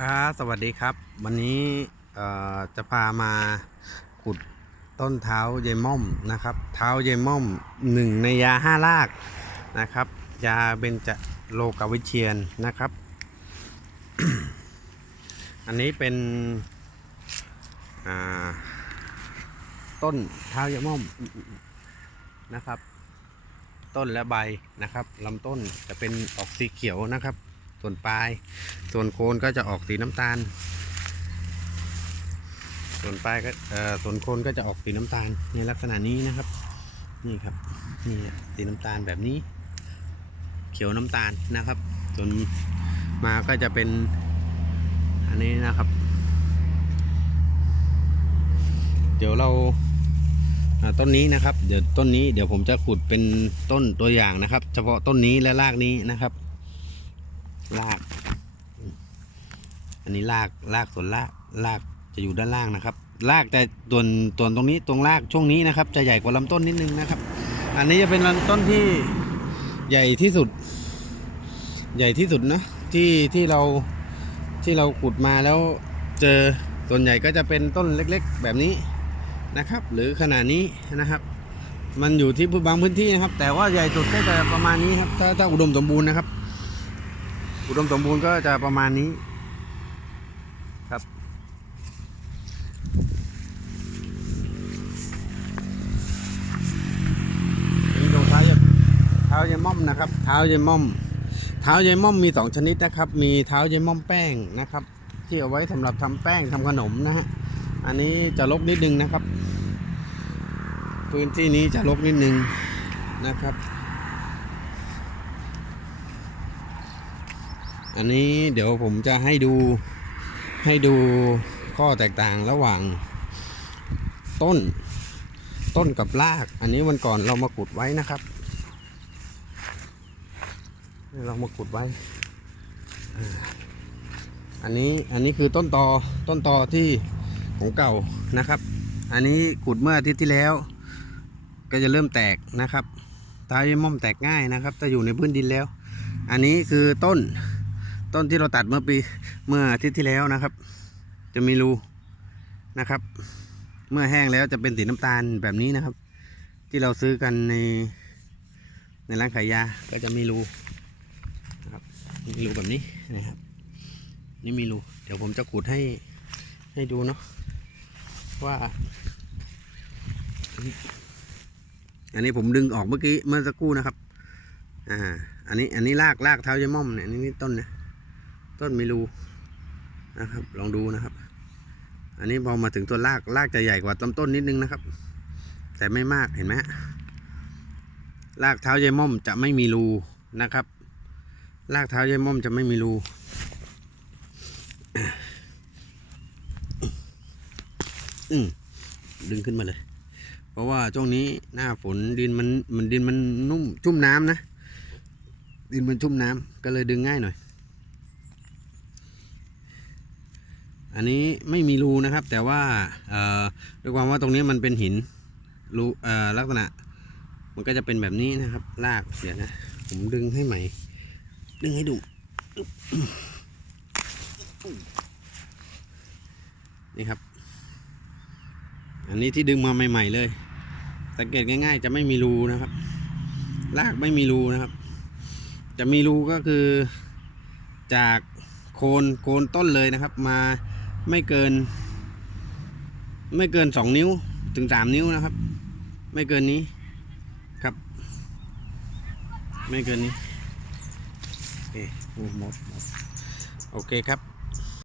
ครับสวัสดีครับ วันนี้จะพามาขุดต้นเท้าเยม่อมนะครับ เท้าเยม่อมหนึ่งในยาห้ารากนะครับ ยาเบญจโลกวิเชียนนะครับ อันนี้เป็นต้นเท้าเยายม่อมนะครับ ต้นและใบนะครับลำต้นจะเป็นออกสีเขียวนะครับ ส่วนปลาย ส่วนโคนก็จะออกสีน้ำตาล ส่วนปลายก็เอ่อส่วนโคนก็จะออกสีน้ำตาลในลักษณะนี้นะครับ นี่ครับนี่สีน้ำตาลแบบนี้ เขียวน้ำตาลนะครับ ส่วนมาก็จะเป็นอันนี้นะครับ เดี๋ยวเราต้นนี้นะครับ เดี๋ยวต้นนี้เดี๋ยวผมจะขุดเป็นต้นตัวอย่างนะครับ เฉพาะต้นนี้และรากนี้นะครับ ราก อันนี้รากรากส่วนรากรากจะอยู่ด้านล่างนะครับรากแต่ส่วนส่วนตรงนี้ตรงรากช่วงนี้นะครับ จะใหญ่กว่าลำต้นนิดนึงนะครับ อันนี้จะเป็นลำต้นที่ใหญ่ที่สุด ใหญ่ที่สุดนะที่ที่เราที่เราขุดมาแล้วเจอส่วนใหญ่ก็จะเป็นต้นเล็ก ๆ แบบนี้นะครับ หรือขนาดนี้นะครับ มันอยู่ที่บางพื้นที่นะครับ แต่ว่าใหญ่สุดก็จะประมาณนี้ครับถ้าถ้าอุดมสมบูรณ์นะครับ อุดมสมบูรณ์ก็จะประมาณนี้ครับ นี่รองเท้าเยเท้าเยายม่อมนะครับ เท้าเยายม่อม เท้าเยายม่อมมีสองชนิดนะครับ มีเท้าเยายม่อมแป้งนะครับ ที่เอาไว้สำหรับทำแป้งทำขนมนะฮะ อันนี้จะลกนิดนึงนะครับ พื้นที่นี้จะลกนิดนึงนะครับ อันนี้เดี๋ยวผมจะให้ดูให้ดูข้อแตกต่างระหว่างต้น ต้นกับราก อันนี้วันก่อนเรามาขุดไว้นะครับ เรามาขุดไว้ อันนี้อันนี้คือต้นตอต้นตอที่ของเก่านะครับ อันนี้ขุดเมื่ออาทิตย์ที่แล้ว ก็จะเริ่มแตกนะครับตายม่อมแตกง่ายนะครับถ้าอยู่ในพื้นดินแล้ว อันนี้คือต้น ต้นที่เราตัดเมื่อปีเมื่ออาทิตย์ที่แล้วนะครับ จะมีรูนะครับ เมื่อแห้งแล้วจะเป็นสีน้ำตาลแบบนี้นะครับ ที่เราซื้อกันในในร้านขายยาก็จะมีรูนะครับมีรูแบบนี้นะครับ นี่มีรูเดี๋ยวผมจะขุดให้ให้ดูเนาะว่าอันนี้ผมดึงออกเมื่อกี้เมื่อสักครู่นะครับ อ่า อันนี้ อันนี้รากรากเท้ายายม่อมเนี่ยอันนี่นี่ต้นเนะ ต้นมีรูนะครับ ลองดูนะครับ อันนี้พอมาถึงตัวรากรากจะใหญ่กว่าต้นต้นนิดนึงนะครับ แต่ไม่มากเห็นไหมรากเท้ายายม่อมจะไม่มีรูนะครับรากเท้ายายม่อมจะไม่มีรูอืดึงขึ้นมาเลย เพราะว่าช่วงนี้หน้าฝนดินมันมันดินมันนุ่มชุ่มน้ำนะ ดินมันชุ่มน้ำก็เลยดึงง่ายหน่อย อันนี้ไม่มีรูนะครับ แต่ว่าด้วยความว่าตรงนี้มันเป็นหินรูลักษณะ มันก็จะเป็นแบบนี้นะครับ ลากเดี๋ยวนะ ผมดึงให้ใหม่ ดึงให้ดูนี่ครับ อันนี้ที่ดึงมาใหม่ ๆ เลย สังเกตง่าย ๆ จะไม่มีรูนะครับรากไม่มีรูนะครับ จะมีรูก็คือจากโคนโคนต้นเลยนะครับ มา ไม่เกิน ไม่เกินสองนิ้วถึงสามนิ้วนะครับ ไม่เกินนี้ครับ ไม่เกินนี้โอเคหมดหมดโอเคครับ